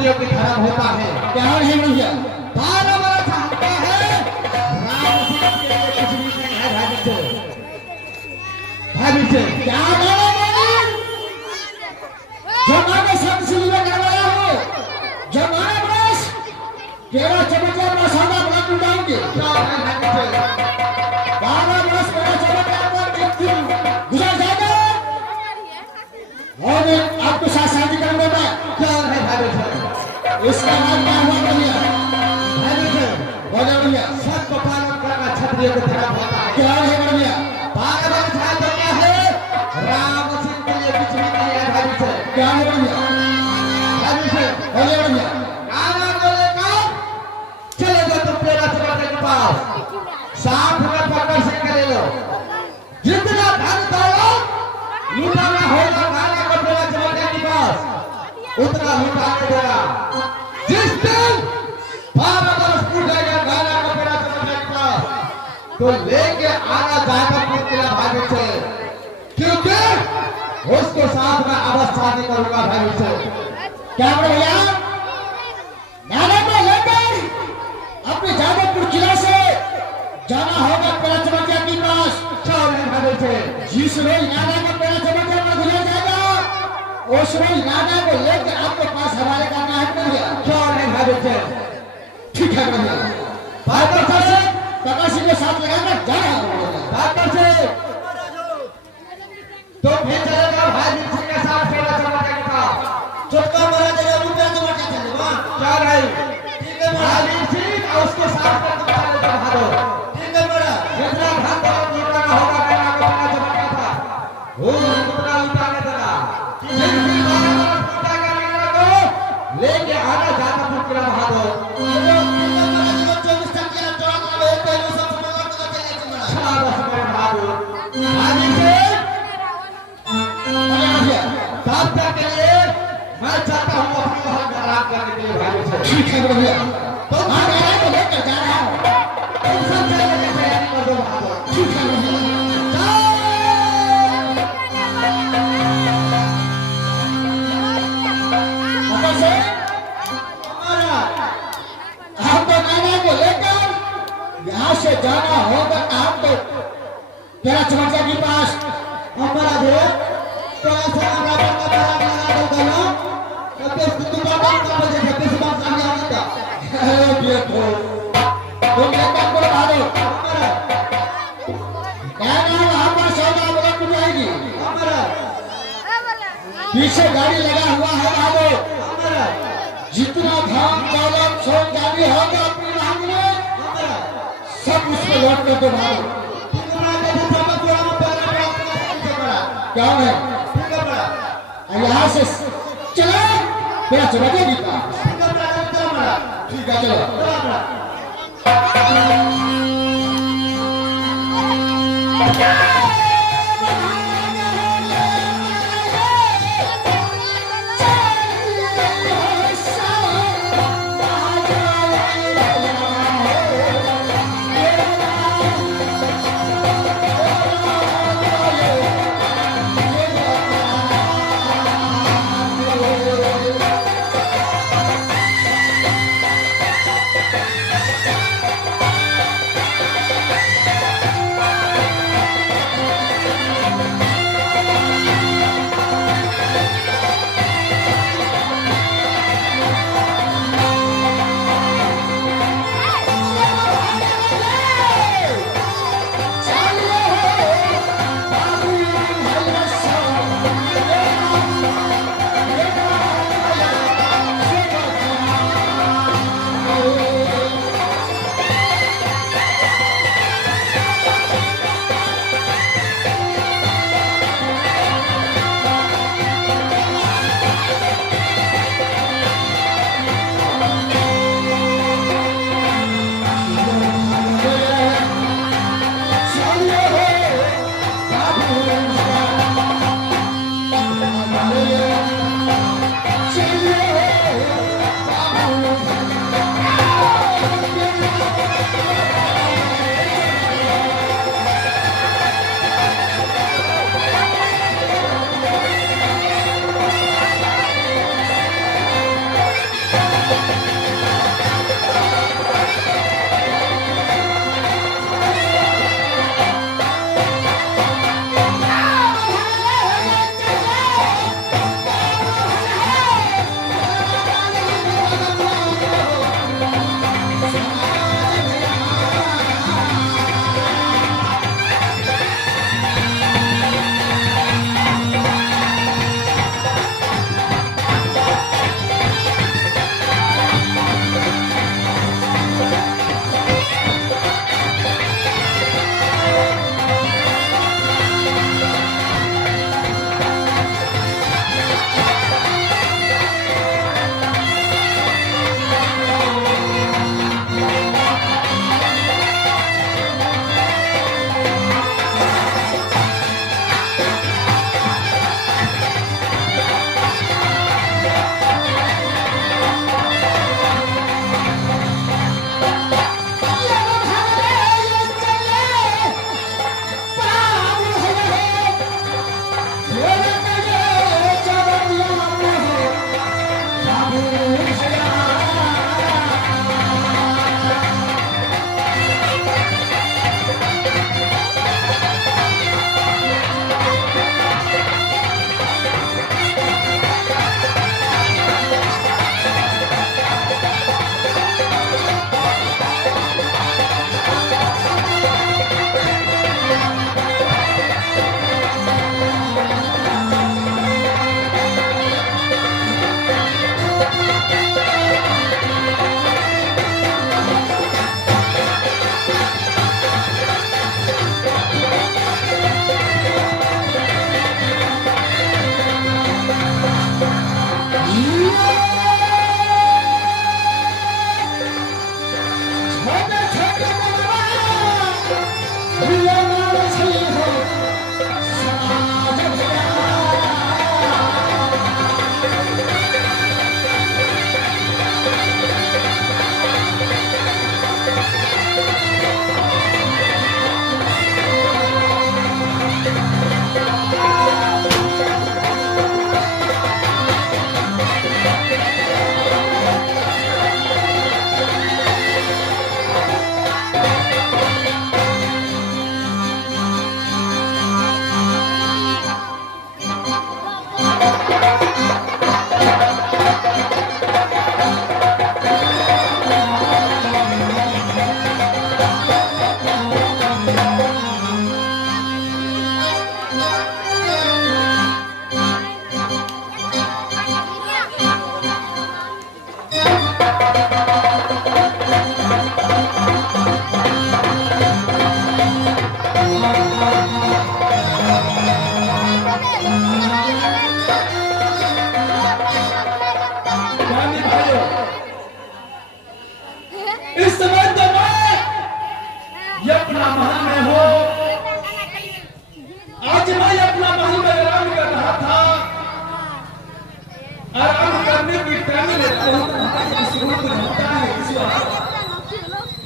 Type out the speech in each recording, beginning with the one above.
क्षत्रियों की धर्म होता है। क्या है भैया? 12 वर्ष होता है राम सिंह के लिए कुछ भी नहीं है भविष्य क्या जो मैंने संसद में करवाया हो, जो मैंने बस 13 चमचा में सादा बना उड़ाएंगे। क्या है भविष्य? 12 वर्ष मेरा चमचा पर जिंदगी गुजर जाएगा और आपके साथ शादी करूंगा मैं। क्या है भविष्य? इसका नाम क्या हुआ भैया? भविष्य बोलो भैया। सबको पालन करना क्षत्रियों की धर्म होता है। क्या है भैया? 12 वर्ष है तो क्या है राम सिंह के लिए कुछ भी नहीं है भविष्य। क्या है भैया? भविष्य बोले भैया। गाना बोलेगा चले जाओ तुम 13 चमचे के पास 60 में पकड़ से करे लो। जितना धन दौलत लूटाना होगा गाना को 13 चमचे के पास उतना लुटाने देगा। जिस दिन 12 वर्ष पूछेगा गाना को 13 चमचे के पास तो लेके आना जाकर तेरा भविष्य, क्योंकि उसके साथ में अवस्था नहीं करूंगा भविष्य। क्या बोले भैया? नाना को लेकर अपने जादवपुर किला से जाना होगा पेड़ा चमचा के पास। चल भविष्य जिस रोज नाना का पेड़ा चमचा पर गुजर जाएगा उस रोज नाना को लेकर आपके पास हवाले करना है भैया। चल भविष्य ठीक है भैया। बात कर काका सिंह के साथ लगाकर जाना होगा। बात कर तो फिर चलेगा भाई सिंह के साथ 13 चमचे के पास। चुटका मारा देगा रुपया चमचा चलेगा। क्या भाई ठीक है भाई सिंह और उसके साथ में तुम चले चढ़ा दो। ठीक है बड़ा। जितना धन दौलत लुटाना होगा गाना को 13 चमचे था वो उतना लुटाने देगा। जिस दिन 12 वर्ष पूछेगा गाना को लेके आना जाता फिर किला बहादुर। तब तक के लिए मैं चाहता हूँ अपनी घर में आराम करने के लिए भाई। ठीक है भैया। तो नाना को लेकर जा रहा हूँ। तुम सब चलने की तैयारी कर दो बहादुर। ठीक है भैया। पापा से हमको नाना को लेकर यहाँ से जाना होगा। हम तो तेरा चमचा के पास हमारा देव तो ऐसा लगा तो लगा दो ना कब से तुम बात कर रहे थे किस बात से आ गया देखो तुम लेकर को भागो। नाना वहाँ पर सौदा बोला कुछ आएगी। हमारा पीछे गाड़ी लगा हुआ है भागो। हमारा जितना धन दौलत सोन चांदी होगा अपनी मांग में हमारा सब उस पर लौट कर दो भागो। क्या है? यहाँ से चला मेरा चमचा की पास। ठीक है चलो।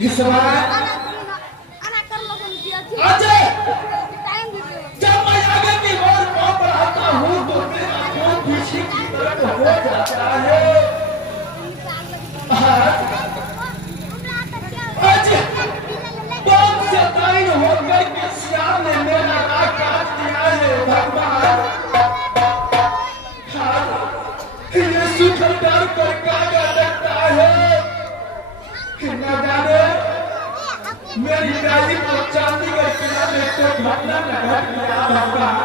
इस समय अजय जब मैं आगे की ओर पाँव बढ़ाता हूँ तो मेरा खून पीछे की तरफ हो जाता है। अजय बहुत शैतान होकर के श्याम ने मेरा राग काट दिया है भगवान। ये सुखल डर कर कागा लगता है कि न जाने मेरी गाड़ी को चंडीगढ़ किला में कोई घटना न घट गया भगवान।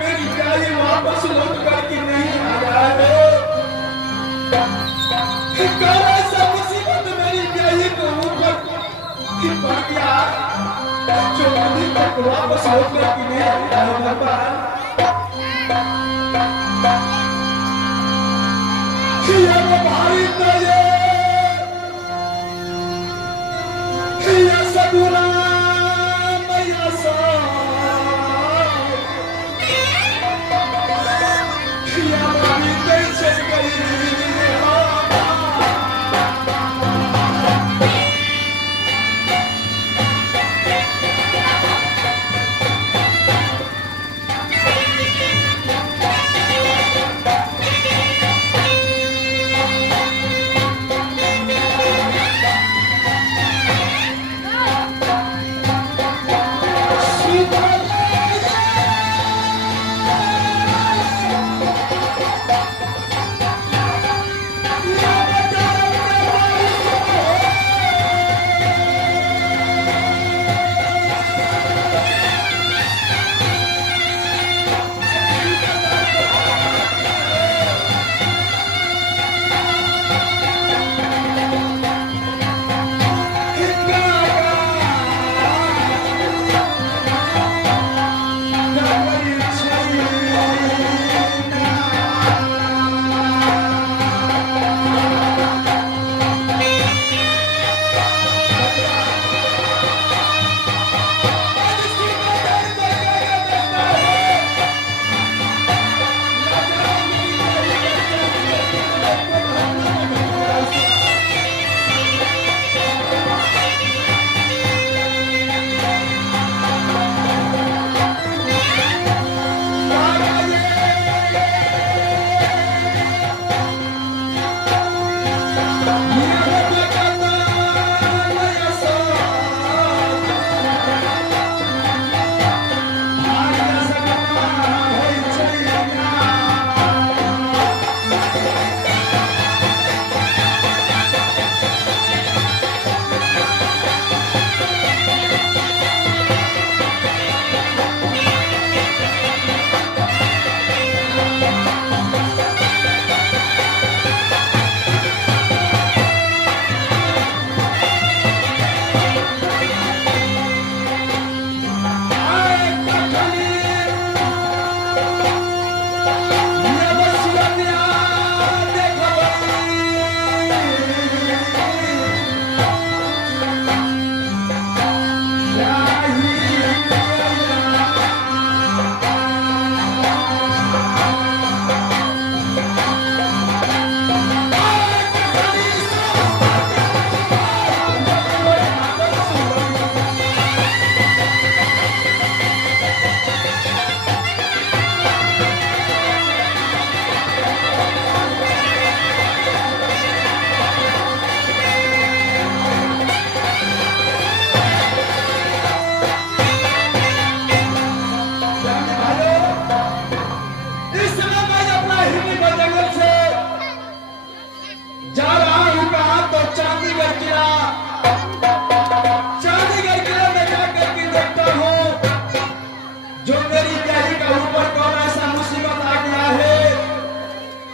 मेरी गाड़ी वापस लौट करके नहीं आया है। ऐसा मुसीबत मेरी गाड़ी को ऊपर पड़ गया जो अभी तक वापस लौट करके नहीं आया है भगवान। भारी सदुरा मैया सा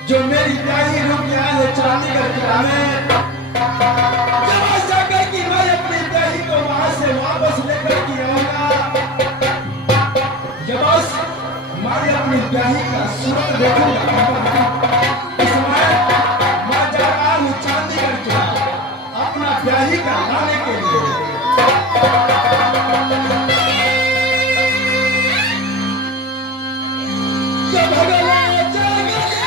जो मेरी प्यारी रुक गया है चांदीगढ़ किला में जब आज जाकर कि मैं अपनी ब्याही को वहां से वापस लेकर के आऊंगा, जब आज मैं अपनी ब्याही का सूरत देखूंगा, इस समय मैं जा रहा हूं चांदीगढ़ किला अपना ब्याही का लाने के लिए। जब भगवान जाएगा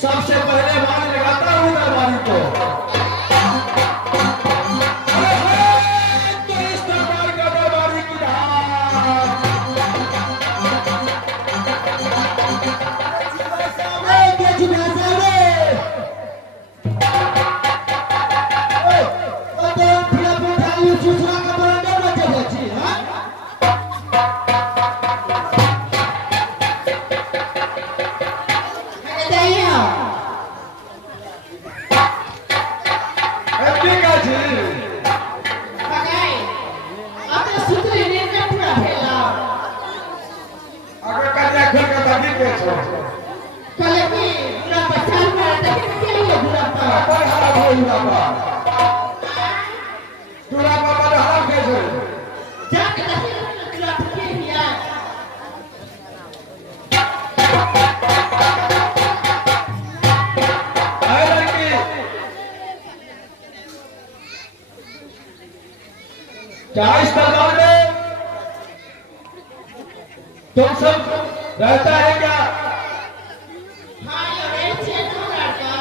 सबसे पहले बाण लगाता हूँ दरबारी को। अरे है तो इस दरबार का दरबारी की क्या इस दरबार में तुम सब रहता है क्या? हाँ ये चेक लड़का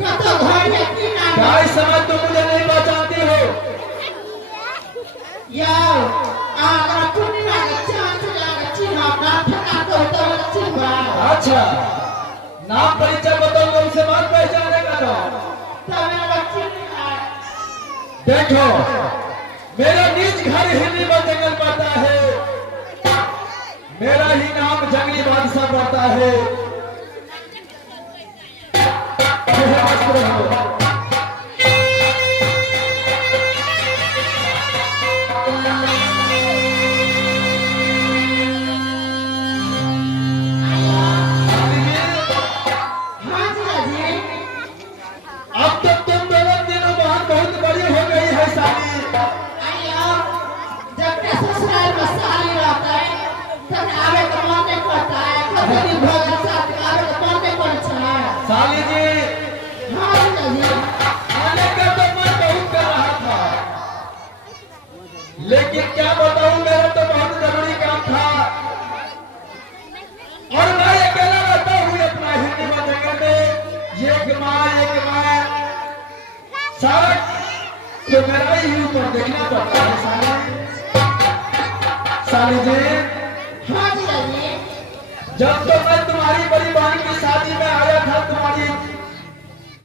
कतो घर में की ना क्या इस समय तुम मुझे नहीं पहचानती हो? यार आगरा पुनी ना चांस लगा चिन्ह ना ठका तो चिन्ह अच्छा, नाम परिचय बताओ, उनसे बात पहचानेगा तो। तमें बच्ची है देखो, मेरा निज घर हिंदीवन जंगल पड़ता है, मेरा ही नाम जंगली बादशाह पड़ता है। हाँ जी अब तो तुम दोनों तीनों बहन बहुत बड़ी हो गई है साली। आयो जब के ससुराल में साली रहता है तब आवे तो मन नहीं करता है कभी भगत साथ आवे तो मन नहीं करता है साली जी, हाँ जी आने का तो मैं बहुत कर रहा था, लेकिन क्या बताऊं, मेरा तो बहुत जरूरी काम था और मैं अकेला रहता हूँ अपना हिंदीवन जंगल में। एक माँ सारा तो मेरा ही ऊपर देखना पड़ता है साली। साली जी, हाँ जी जब तो मैं तुम्हारी बड़ी